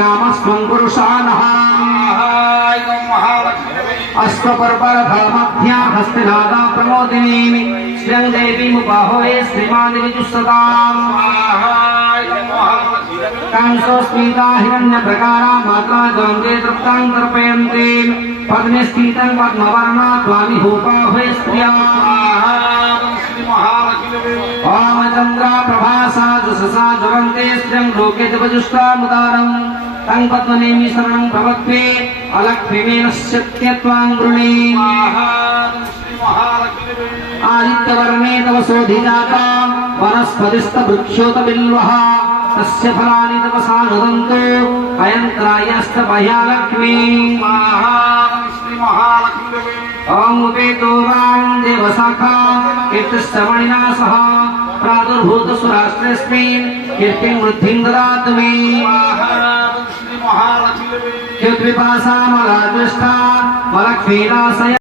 गामस्त्वं पुरुषानः अश्वपर्वरफलमध्या हस्तिनादा प्रमोदिनी श्रियं देवीमुपाहवे श्रीमादिविजुस्तदाम् कांसोस्मिता हिरण्यप्रकारा मात्रा गङ्गे तृप्तां तर्पयन्ति पद्मे स्थितं पद्मवर्णा त्वामि होपाहवे स्त्रिया ओम चन्द्रा प्रभासा जससा जवन्ते श्रियं लोके दिवजुष्टामुदारम् तं पद्मनेमि शरणं प्रपद्ये अलक्ष्मीमेन शक्यत्वां गृणे आदित्यवर्णे तव शोधिजाता वनस्पतिस्तवृक्षोतबिल्वः तस्य फलानि तपसा नुदन्तु अयन्त्रायस्तपह्यालक्ष्मी ॐ उपेतो वां देवशाखा कीर्तिश्रवणिना सह प्रादुर्भूतसुराष्ट्रेऽस्मिन् कीर्तिं वृद्धिं ददातु मे कीर्तिपासा मलादृष्टा मलक्ष्मीदासय